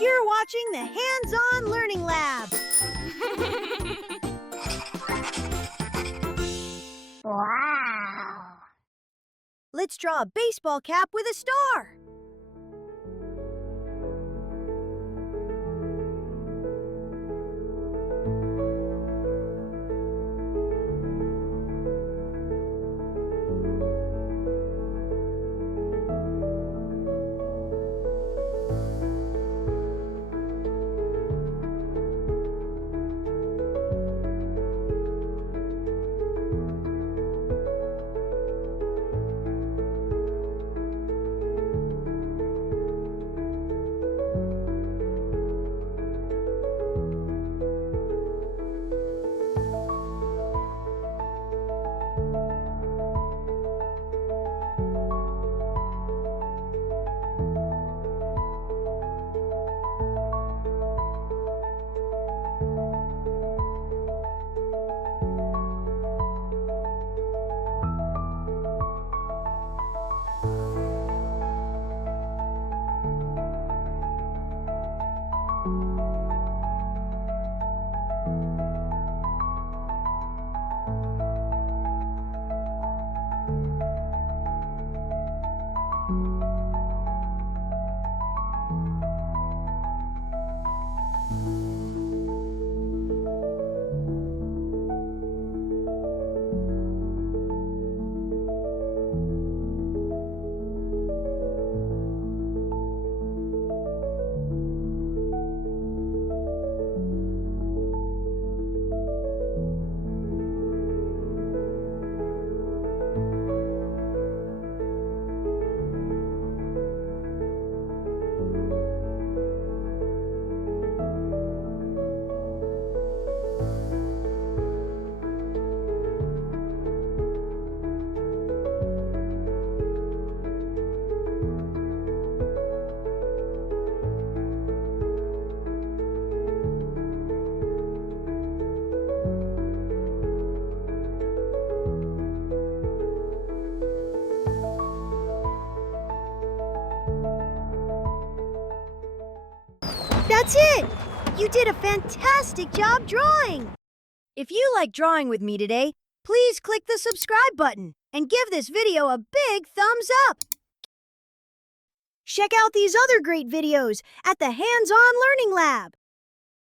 You're watching the Hands-On Learning Lab. Wow! Let's draw a baseball cap with a star. That's it! You did a fantastic job drawing! If you like drawing with me today, please click the subscribe button and give this video a big thumbs up! Check out these other great videos at the Hands-On Learning Lab!